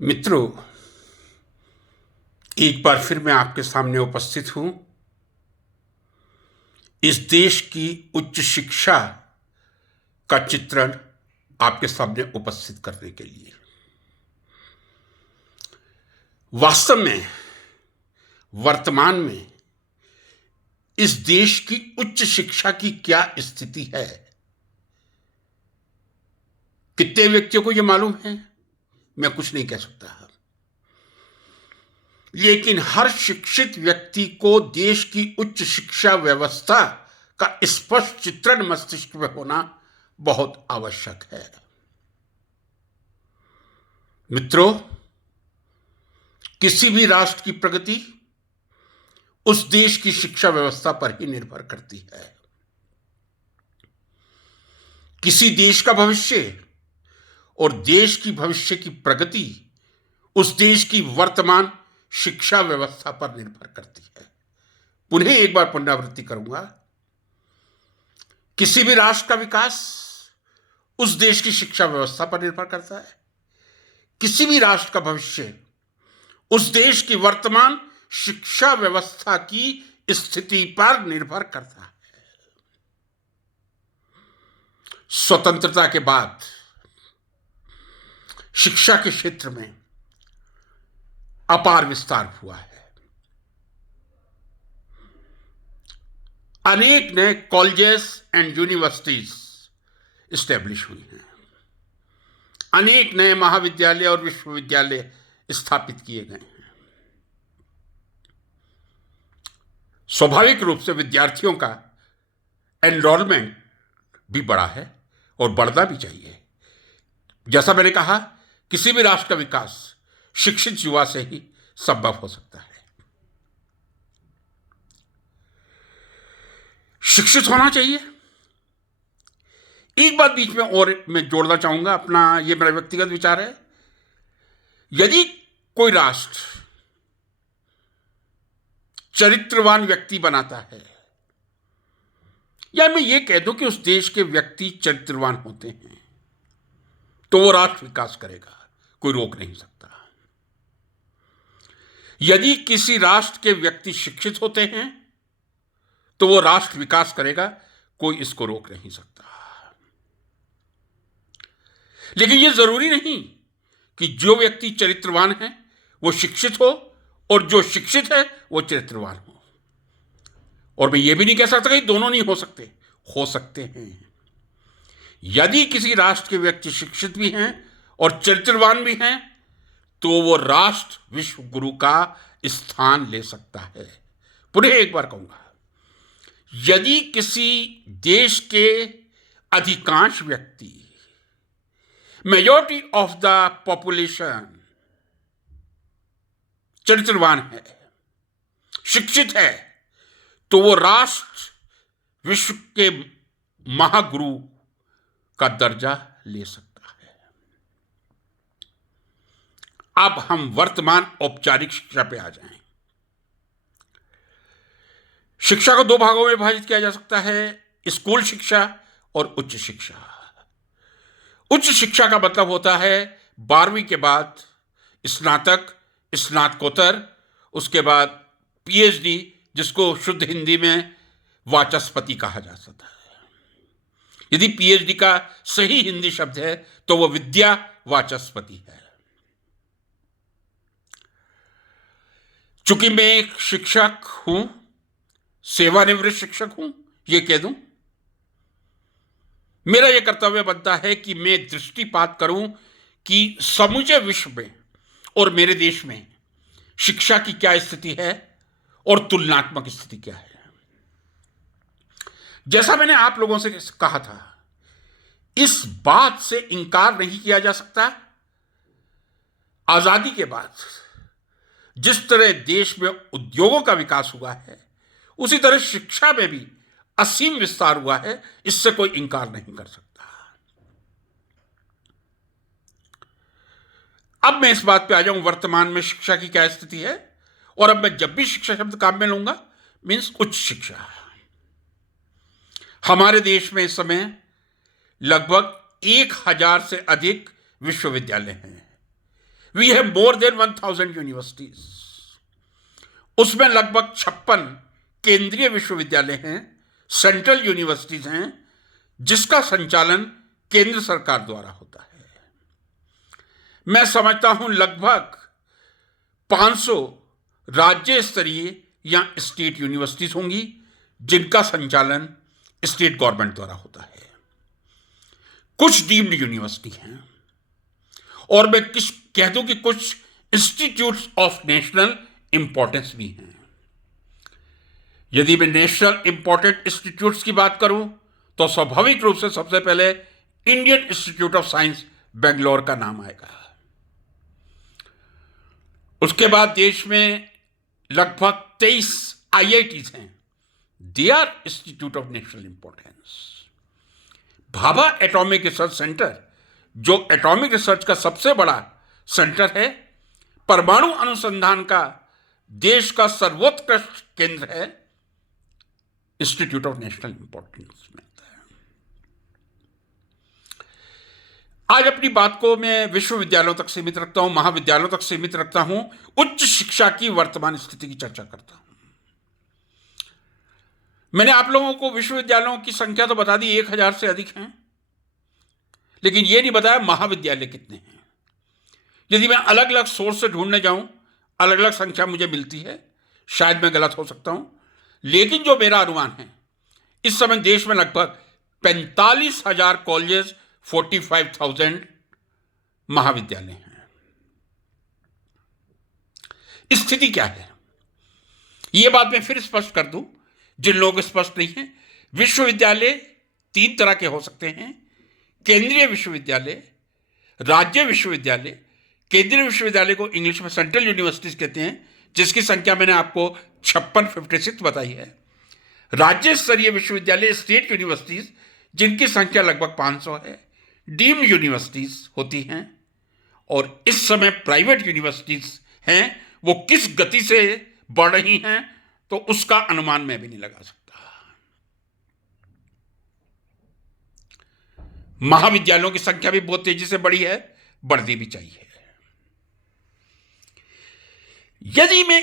मित्रों, एक बार फिर मैं आपके सामने उपस्थित हूं इस देश की उच्च शिक्षा का चित्रण आपके सामने उपस्थित करने के लिए। वास्तव में वर्तमान में इस देश की उच्च शिक्षा की क्या स्थिति है, कितने व्यक्तियों को यह मालूम है, मैं कुछ नहीं कह सकता। लेकिन हर शिक्षित व्यक्ति को देश की उच्च शिक्षा व्यवस्था का स्पष्ट चित्रण मस्तिष्क में होना बहुत आवश्यक है। मित्रों, किसी भी राष्ट्र की प्रगति उस देश की शिक्षा व्यवस्था पर ही निर्भर करती है। किसी देश का भविष्य और देश की भविष्य की प्रगति उस देश की वर्तमान शिक्षा व्यवस्था पर निर्भर करती है। पुनः एक बार पुनरावृत्ति करूंगा, किसी भी राष्ट्र का विकास उस देश की शिक्षा व्यवस्था पर निर्भर करता है। किसी भी राष्ट्र का भविष्य उस देश की वर्तमान शिक्षा व्यवस्था की स्थिति पर निर्भर करता है। स्वतंत्रता के बाद शिक्षा के क्षेत्र में अपार विस्तार हुआ है। अनेक नए कॉलेजेस एंड यूनिवर्सिटीज स्टैब्लिश हुई हैं। अनेक नए महाविद्यालय और विश्वविद्यालय स्थापित किए गए हैं। स्वाभाविक रूप से विद्यार्थियों का एनरोलमेंट भी बढ़ा है और बढ़ना भी चाहिए। जैसा मैंने कहा, किसी भी राष्ट्र का विकास शिक्षित युवा से ही संभव हो सकता है। शिक्षित होना चाहिए। एक बात बीच में और मैं जोड़ना चाहूंगा, अपना यह मेरा व्यक्तिगत विचार है। यदि कोई राष्ट्र चरित्रवान व्यक्ति बनाता है, या मैं ये कह दूं कि उस देश के व्यक्ति चरित्रवान होते हैं, तो वो राष्ट्र विकास करेगा, कोई रोक नहीं सकता। यदि किसी राष्ट्र के व्यक्ति शिक्षित होते हैं तो वो राष्ट्र विकास करेगा, कोई इसको रोक नहीं सकता। लेकिन यह जरूरी नहीं कि जो व्यक्ति चरित्रवान है वो शिक्षित हो और जो शिक्षित है वो चरित्रवान हो। और मैं ये भी नहीं कह सकता कि दोनों नहीं हो सकते हैं। यदि किसी राष्ट्र के व्यक्ति शिक्षित भी हैं और चरित्रवान भी हैं, तो वो राष्ट्र विश्व गुरु का स्थान ले सकता है। पुनः एक बार कहूंगा, यदि किसी देश के अधिकांश व्यक्ति, मेजॉरिटी ऑफ द पॉपुलेशन चरित्रवान है, शिक्षित है, तो वो राष्ट्र विश्व के महागुरु का दर्जा ले सकता है। अब हम वर्तमान औपचारिक शिक्षा पे आ जाएं। शिक्षा को दो भागों में विभाजित किया जा सकता है, स्कूल शिक्षा और उच्च शिक्षा। उच्च शिक्षा का मतलब होता है 12वीं के बाद स्नातक, स्नातकोत्तर, उसके बाद पीएचडी, जिसको शुद्ध हिंदी में वाचस्पति कहा जा सकता है। यदि पीएचडी का सही हिंदी शब्द है तो वो विद्या वाचस्पति है। चूंकि मैं एक शिक्षक हूं, सेवानिवृत्त शिक्षक हूं, यह कह दूं, मेरा यह कर्तव्य बनता है कि मैं दृष्टिपात करूं कि समूचे विश्व में और मेरे देश में शिक्षा की क्या स्थिति है और तुलनात्मक स्थिति क्या है। जैसा मैंने आप लोगों से कहा था, इस बात से इंकार नहीं किया जा सकता, आजादी के बाद जिस तरह देश में उद्योगों का विकास हुआ है, उसी तरह शिक्षा में भी असीम विस्तार हुआ है। इससे कोई इंकार नहीं कर सकता। अब मैं इस बात पे आ जाऊं, वर्तमान में शिक्षा की क्या स्थिति है। और अब मैं जब भी शिक्षा शब्द काम में लूंगा, मीन्स उच्च शिक्षा। हमारे देश में इस समय लगभग 1000 से अधिक विश्वविद्यालय हैं। We have more than 1000 universities. उसमें लगभग 56 केंद्रीय विश्वविद्यालय हैं, सेंट्रल यूनिवर्सिटीज हैं, जिसका संचालन केंद्र सरकार द्वारा होता है। मैं समझता हूं लगभग 500 राज्य स्तरीय या स्टेट यूनिवर्सिटीज होंगी, जिनका संचालन स्टेट गवर्नमेंट द्वारा होता है। कुछ डीम्ड यूनिवर्सिटी हैं, और मैं कह दूं कि कुछ इंस्टीट्यूट्स ऑफ नेशनल इंपॉर्टेंस भी हैं। यदि मैं नेशनल इंपॉर्टेंट इंस्टीट्यूट्स की बात करूं तो स्वाभाविक रूप से सबसे पहले Indian institute of science Bangalore का नाम आएगा। उसके बाद देश में लगभग 23 आईआईटीज हैं, they are institute of national importance. Bhabha atomic research centre, जो एटॉमिक रिसर्च का सबसे बड़ा सेंटर है, परमाणु अनुसंधान का देश का सर्वोत्कृष्ट केंद्र है, इंस्टीट्यूट ऑफ नेशनल इंपॉर्टेंस में आता है। आज अपनी बात को मैं विश्वविद्यालयों तक सीमित रखता हूं, महाविद्यालयों तक सीमित रखता हूं, उच्च शिक्षा की वर्तमान स्थिति की चर्चा करता हूं। मैंने आप लोगों को विश्वविद्यालयों की संख्या तो बता दी, 1000 से अधिक हैं, लेकिन यह नहीं बताया महाविद्यालय कितने हैं। यदि मैं अलग अलग सोर्स से ढूंढने जाऊं, अलग अलग संख्या मुझे मिलती है, शायद मैं गलत हो सकता हूं, लेकिन जो मेरा अनुमान है, इस समय देश में लगभग 45,000 कॉलेज, 45,000 महाविद्यालय हैं। स्थिति क्या है, यह बात मैं फिर स्पष्ट कर दूं जिन लोगों को स्पष्ट नहीं है। विश्वविद्यालय 3 तरह के हो सकते हैं, केंद्रीय विश्वविद्यालय, राज्य विश्वविद्यालय। केंद्रीय विश्वविद्यालय को इंग्लिश में सेंट्रल यूनिवर्सिटीज कहते हैं, जिसकी संख्या मैंने आपको 56 बताई है। राज्य स्तरीय विश्वविद्यालय, स्टेट यूनिवर्सिटीज, जिनकी संख्या लगभग 500 है। डीम्ड यूनिवर्सिटीज होती हैं, और इस समय प्राइवेट यूनिवर्सिटीज हैं, वो किस गति से बढ़ रही हैं तो उसका अनुमान मैं भी नहीं लगा सकता। महाविद्यालयों की संख्या भी बहुत तेजी से बढ़ी है, बढ़नी भी चाहिए। यदि मैं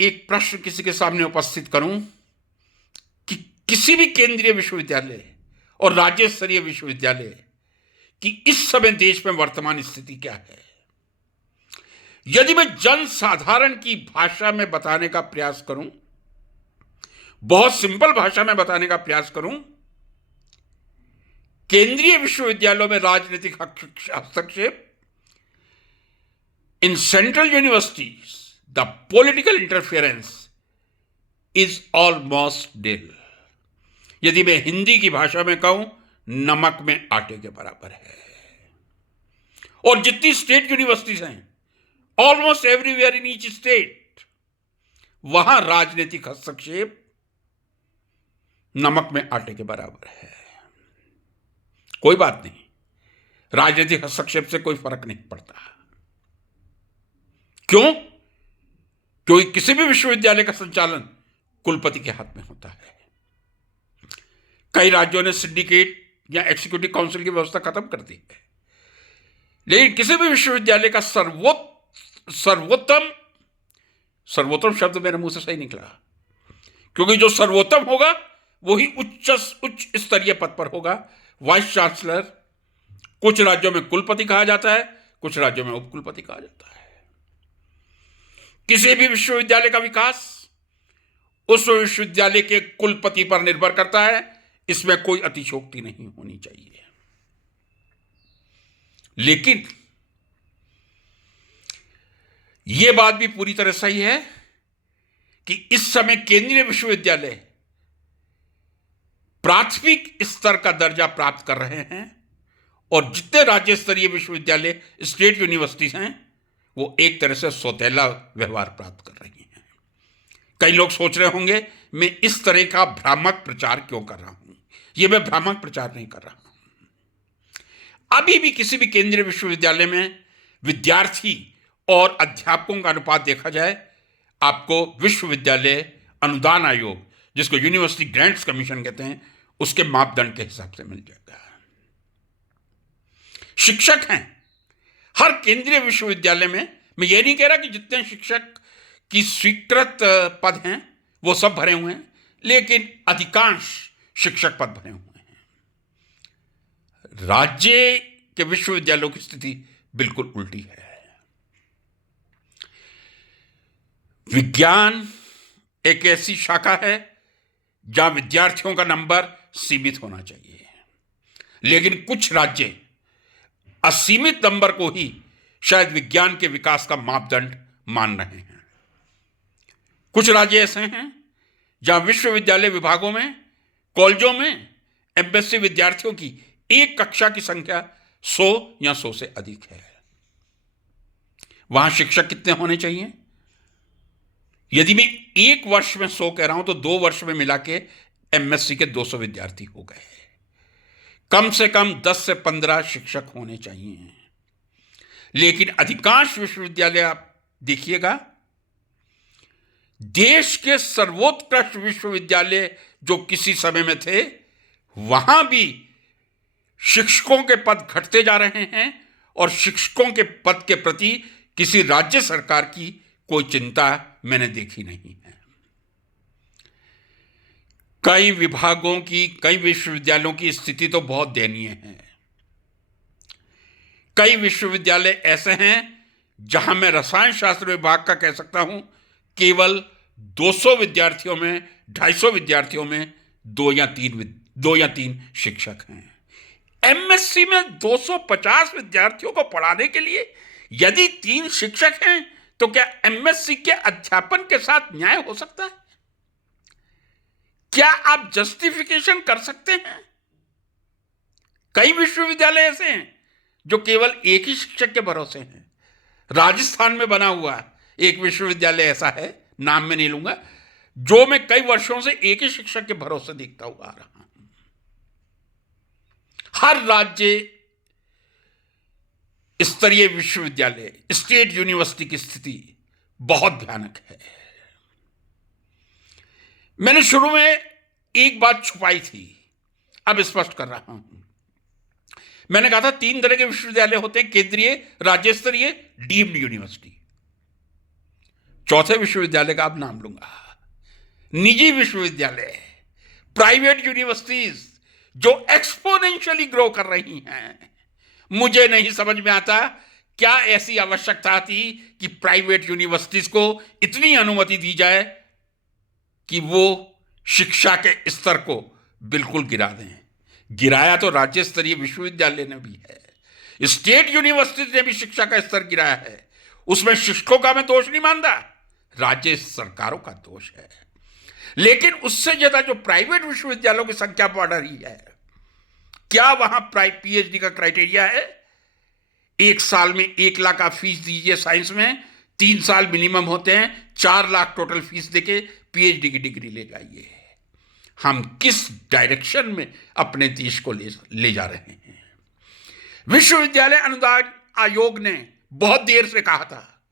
एक प्रश्न किसी के सामने उपस्थित करूं कि किसी भी केंद्रीय विश्वविद्यालय और राज्य स्तरीय विश्वविद्यालय की इस समय देश में वर्तमान स्थिति क्या है, यदि मैं जन साधारण की भाषा में बताने का प्रयास करूं, बहुत सिंपल भाषा में बताने का प्रयास करूं, केंद्रीय विश्वविद्यालयों में राजनीतिक हस्तक्षेप, in central universities, the political interference is almost nil. यदि मैं हिंदी की भाषा में कहूं, नमक में आटे के बराबर है। और जितनी स्टेट यूनिवर्सिटीज हैं, almost everywhere in each state, वहां राजनीतिक हस्तक्षेप नमक में आटे के बराबर है। कोई बात नहीं, राजनीतिक हस्तक्षेप से कोई फर्क नहीं पड़ता। क्यों? क्योंकि किसी भी विश्वविद्यालय का संचालन कुलपति के हाथ में होता है। कई राज्यों ने सिंडिकेट या एग्जीक्यूटिव काउंसिल की व्यवस्था खत्म कर दी है, लेकिन किसी भी विश्वविद्यालय का सर्वोत्तम शब्द मेरे मुंह से सही निकला, क्योंकि जो सर्वोत्तम होगा वही उच्च स्तरीय पद पर होगा, वाइस चांसलर। कुछ राज्यों में कुलपति कहा जाता है, कुछ राज्यों में उपकुलपति कहा जाता है। किसी भी विश्वविद्यालय का विकास उस विश्वविद्यालय के कुलपति पर निर्भर करता है, इसमें कोई अतिशयोक्ति नहीं होनी चाहिए। लेकिन यह बात भी पूरी तरह सही है कि इस समय केंद्रीय विश्वविद्यालय प्राथमिक स्तर का दर्जा प्राप्त कर रहे हैं, और जितने राज्य स्तरीय विश्वविद्यालय, स्टेट यूनिवर्सिटीज हैं, वो एक तरह से सौतेला व्यवहार प्राप्त कर रही हैं। कई लोग सोच रहे होंगे मैं इस तरह का भ्रामक प्रचार क्यों कर रहा हूं। यह मैं भ्रामक प्रचार नहीं कर रहा हूं। अभी भी किसी भी केंद्रीय विश्वविद्यालय में विद्यार्थी और अध्यापकों का अनुपात देखा जाए, आपको विश्वविद्यालय अनुदान आयोग, जिसको यूनिवर्सिटी ग्रांट्स कमीशन कहते हैं, उसके मापदंड के हिसाब से मिल जाएगा। शिक्षक हैं, हर केंद्रीय विश्वविद्यालय में, मैं ये नहीं कह रहा कि जितने शिक्षक की स्वीकृत पद हैं वो सब भरे हुए हैं, लेकिन अधिकांश शिक्षक पद भरे हुए हैं। राज्य के विश्वविद्यालयों की स्थिति बिल्कुल उल्टी है। विज्ञान एक ऐसी शाखा है जहां विद्यार्थियों का नंबर सीमित होना चाहिए, लेकिन कुछ राज्य असीमित नंबर को ही शायद विज्ञान के विकास का मापदंड मान रहे हैं। कुछ राज्य ऐसे हैं जहां विश्वविद्यालय विभागों में, कॉलेजों में एमएससी विद्यार्थियों की एक कक्षा की संख्या 100 या 100 से अधिक है। वहां शिक्षक कितने होने चाहिए? यदि मैं एक वर्ष में 100 कह रहा हूं तो 2 वर्ष में मिला के एमएससी के 200 विद्यार्थी हो गए। कम से कम 10 से 15 शिक्षक होने चाहिए। लेकिन अधिकांश विश्वविद्यालय आप देखिएगा, देश के सर्वोत्कृष्ट विश्वविद्यालय जो किसी समय में थे, वहां भी शिक्षकों के पद घटते जा रहे हैं और शिक्षकों के पद के प्रति किसी राज्य सरकार की कोई चिंता मैंने देखी नहीं है। कई विभागों की, कई विश्वविद्यालयों की स्थिति तो बहुत दयनीय है। कई विश्वविद्यालय ऐसे हैं जहां मैं रसायन शास्त्र विभाग का कह सकता हूं, केवल 200 विद्यार्थियों में, 250 विद्यार्थियों में 2 या 3 शिक्षक हैं। एमएससी में 250 विद्यार्थियों को पढ़ाने के लिए यदि 3 शिक्षक हैं तो क्या एमएससी के अध्यापन के साथ न्याय हो सकता है? क्या आप जस्टिफिकेशन कर सकते हैं? कई विश्वविद्यालय ऐसे हैं जो केवल एक ही शिक्षक के भरोसे हैं। राजस्थान में बना हुआ एक विश्वविद्यालय ऐसा है, नाम मैं नहीं लूंगा, जो मैं कई वर्षों से एक ही शिक्षक के भरोसे देखता हुआ आ रहा हूं। हर राज्य स्तरीय विश्वविद्यालय, स्टेट यूनिवर्सिटी की स्थिति बहुत भयानक है। मैंने शुरू में एक बात छुपाई थी, अब स्पष्ट कर रहा हूं। मैंने कहा था 3 तरह के विश्वविद्यालय होते हैं, केंद्रीय, राज्य स्तरीय, डीम्ड यूनिवर्सिटी। चौथे विश्वविद्यालय का अब नाम लूंगा, निजी विश्वविद्यालय, प्राइवेट यूनिवर्सिटीज जो एक्सपोनेंशियली ग्रो कर रही हैं। मुझे नहीं समझ में आता क्या ऐसी आवश्यकता थी कि प्राइवेट यूनिवर्सिटीज को इतनी अनुमति दी जाए कि वो शिक्षा के स्तर को बिल्कुल गिरा दें। गिराया तो राज्य स्तरीय विश्वविद्यालय ने भी है, स्टेट यूनिवर्सिटी ने भी शिक्षा का स्तर गिराया है। उसमें शिक्षकों का मैं दोष नहीं मानता, राज्य सरकारों का दोष है। लेकिन उससे ज्यादा जो प्राइवेट विश्वविद्यालयों की संख्या बढ़ रही है, क्या वहां पीएचडी का क्राइटेरिया है? 1 साल में 1 लाख आप फीस दीजिए साइंस में, 3 साल मिनिमम होते हैं, 4 लाख टोटल फीस देके पीएचडी की डिग्री ले जाइए। हम किस डायरेक्शन में अपने देश को ले जा रहे हैं? विश्वविद्यालय अनुदान आयोग ने बहुत देर से कहा था,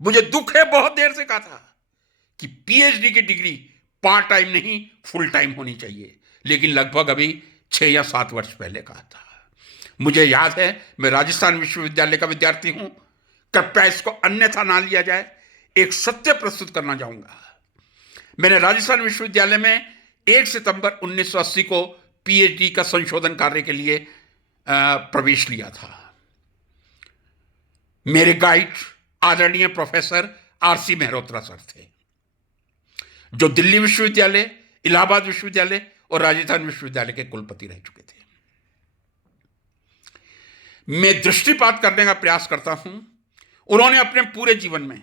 मुझे दुख है, बहुत देर से कहा था कि पीएचडी की डिग्री पार्ट टाइम नहीं फुल टाइम होनी चाहिए, लेकिन लगभग अभी 6 या 7 वर्ष पहले कहा था। मुझे याद है, मैं राजस्थान विश्वविद्यालय का विद्यार्थी हूं, कृपया इसको अन्यथा ना लिया जाए, एक सत्य प्रस्तुत करना चाहूंगा। मैंने राजस्थान विश्वविद्यालय में 1 सितंबर 1980 को पीएचडी का संशोधन कार्य के लिए प्रवेश लिया था। मेरे गाइड आदरणीय प्रोफेसर आरसी मेहरोत्रा सर थे, जो दिल्ली विश्वविद्यालय, इलाहाबाद विश्वविद्यालय और राजस्थान विश्वविद्यालय के कुलपति रह चुके थे। मैं दृष्टिपात करने का प्रयास करता हूं, उन्होंने अपने पूरे जीवन में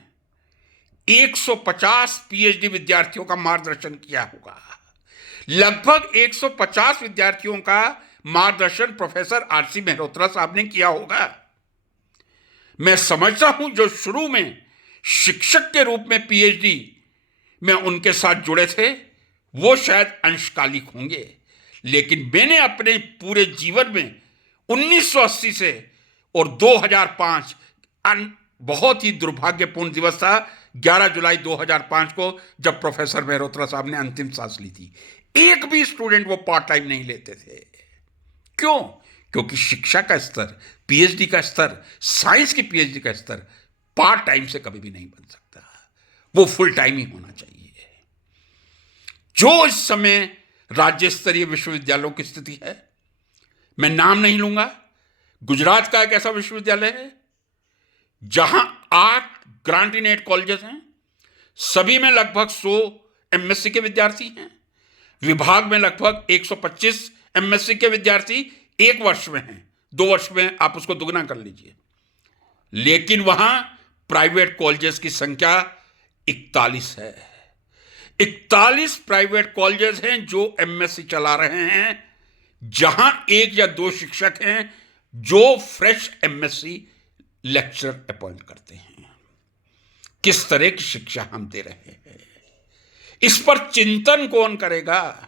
150 पीएचडी विद्यार्थियों का मार्गदर्शन किया होगा। लगभग 150 विद्यार्थियों का मार्गदर्शन प्रोफेसर आरसी मेहरोत्रा साहब ने किया होगा। मैं समझता हूं जो शुरू में शिक्षक के रूप में पीएचडी में उनके साथ जुड़े थे वो शायद अंशकालिक होंगे, लेकिन मैंने अपने पूरे जीवन में 1980 से और 2005 बहुत ही दुर्भाग्यपूर्ण दिवस था, 11 जुलाई 2005 को, जब प्रोफेसर मेहरोत्रा साहब ने अंतिम सांस ली थी। एक भी स्टूडेंट वो पार्ट टाइम नहीं लेते थे। क्यों? क्योंकि शिक्षा का स्तर, पीएचडी का स्तर, साइंस की पीएचडी का स्तर पार्ट टाइम से कभी भी नहीं बन सकता, वो फुल टाइम ही होना चाहिए। जो इस समय राज्य स्तरीय विश्वविद्यालयों की स्थिति है, मैं नाम नहीं लूंगा, गुजरात का एक ऐसा विश्वविद्यालय है जहां 8 ग्रांट इन एड कॉलेजेस हैं, सभी में लगभग 100 एमएससी के विद्यार्थी हैं, विभाग में लगभग 125 एमएससी के विद्यार्थी एक वर्ष में हैं, 2 वर्ष में आप उसको दुगना कर लीजिए। लेकिन वहां प्राइवेट कॉलेजेस की संख्या 41 है। 41 प्राइवेट कॉलेजेस हैं जो एमएससी चला रहे हैं, जहां 1 या 2 शिक्षक हैं जो फ्रेश एमएससी लेक्चरर अपॉइंट करते हैं। किस तरह की शिक्षा हम दे रहे हैं, इस पर चिंतन कौन करेगा?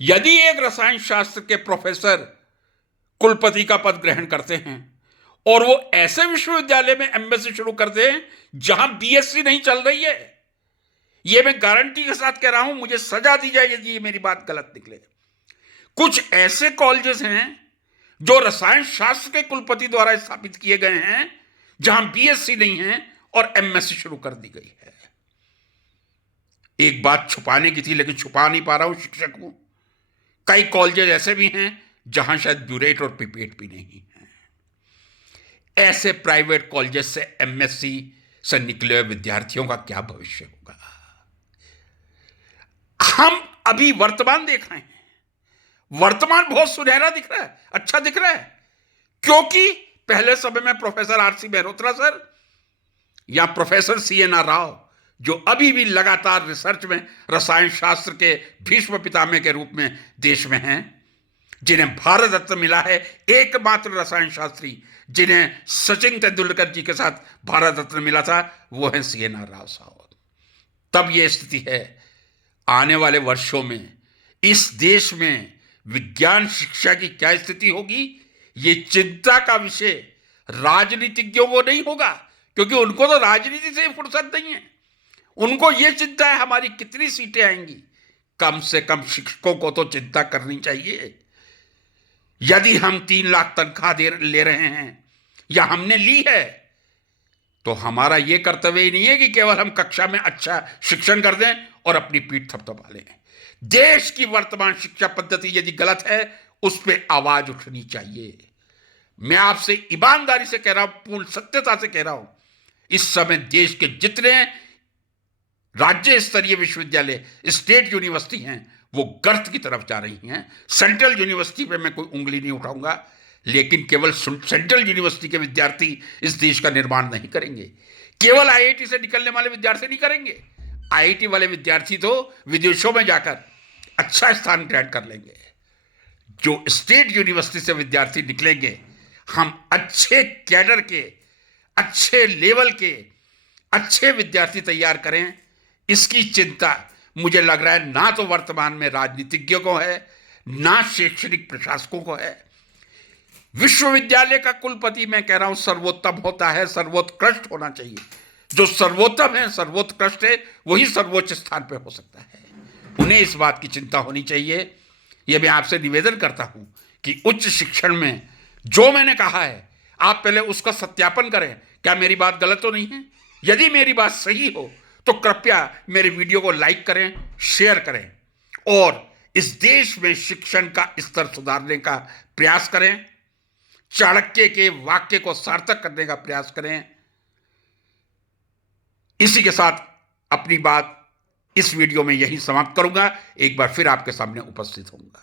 यदि एक रसायन शास्त्र के प्रोफेसर कुलपति का पद ग्रहण करते हैं और वो ऐसे विश्वविद्यालय में एमएससी शुरू कर दें जहां बीएससी नहीं चल रही है, ये मैं गारंटी के साथ कह रहा हूं, मुझे सजा दी जाए यदि ये मेरी बात गलत निकले। कुछ ऐसे कॉलेजेस हैं जो रसायन शास्त्र के कुलपति द्वारा स्थापित किए गए हैं जहां बीएससी नहीं है और एमएससी शुरू कर दी गई है। एक बात छुपाने की थी लेकिन छुपा नहीं पा रहा हूं, शिक्षक हूं। कई कॉलेजेस ऐसे भी हैं जहां शायद ब्यूरेट और पिपेट भी नहीं है। ऐसे प्राइवेट कॉलेजेस से एमएससी से निकले हुए विद्यार्थियों का क्या भविष्य होगा? हम अभी वर्तमान देख रहे हैं, वर्तमान बहुत सुनहरा दिख रहा है, अच्छा दिख रहा है, क्योंकि पहले समय में प्रोफेसर आरसी मेहरोत्रा सर या प्रोफेसर सीएनआर राव, जो अभी भी लगातार रिसर्च में रसायन शास्त्र के भीष्म पितामह के रूप में देश में हैं, जिन्हें भारत रत्न मिला है, एकमात्र रसायन शास्त्री जिन्हें सचिन तेंदुलकर जी के साथ भारत रत्न मिला था, वो है सीएनआर राव साहब। तब यह स्थिति है। आने वाले वर्षों में इस देश में विज्ञान शिक्षा की क्या स्थिति होगी, ये चिंता का विषय राजनीतिज्ञों को नहीं होगा, क्योंकि उनको तो राजनीति से फुर्सत नहीं है। उनको यह चिंता है हमारी कितनी सीटें आएंगी। कम से कम शिक्षकों को तो चिंता करनी चाहिए। यदि हम 3 लाख तनख्वाह ले रहे हैं या हमने ली है, तो हमारा यह कर्तव्य ही नहीं है कि केवल हम कक्षा में अच्छा शिक्षण कर दें और अपनी पीठ थपथपा लें। देश की वर्तमान शिक्षा पद्धति यदि गलत है, उस पर आवाज उठनी चाहिए। मैं आपसे ईमानदारी से कह रहा हूं, पूर्ण सत्यता से कह रहा हूं, इस समय देश के जितने राज्य स्तरीय विश्वविद्यालय, स्टेट यूनिवर्सिटी हैं, वो गर्त की तरफ जा रही हैं। सेंट्रल यूनिवर्सिटी पे मैं कोई उंगली नहीं उठाऊंगा, लेकिन केवल सेंट्रल यूनिवर्सिटी के विद्यार्थी इस देश का निर्माण नहीं करेंगे, केवल आईआईटी से निकलने वाले विद्यार्थी नहीं करेंगे। आईआईटी वाले विद्यार्थी तो विदेशों में जाकर अच्छा स्थान ग्रहण कर लेंगे। जो स्टेट यूनिवर्सिटी से विद्यार्थी निकलेंगे, हम अच्छे कैडर के, अच्छे लेवल के अच्छे विद्यार्थी तैयार करें, इसकी चिंता मुझे लग रहा है ना तो वर्तमान में राजनीतिज्ञों को है, ना शैक्षणिक प्रशासकों को है। विश्वविद्यालय का कुलपति, मैं कह रहा हूं, सर्वोत्तम होता है, सर्वोत्कृष्ट होना चाहिए। जो सर्वोत्तम है, सर्वोत्कृष्ट है, वही सर्वोच्च स्थान पर हो सकता है। उन्हें इस बात की चिंता होनी चाहिए। यह मैं आपसे निवेदन करता हूं कि उच्च शिक्षण में जो मैंने कहा है, आप पहले उसका सत्यापन करें, क्या मेरी बात गलत तो नहीं है। यदि मेरी बात सही हो तो कृपया मेरे वीडियो को लाइक करें, शेयर करें और इस देश में शिक्षण का स्तर सुधारने का प्रयास करें। चाणक्य के वाक्य को सार्थक करने का प्रयास करें। इसी के साथ अपनी बात इस वीडियो में यही समाप्त करूंगा। एक बार फिर आपके सामने उपस्थित होऊंगा।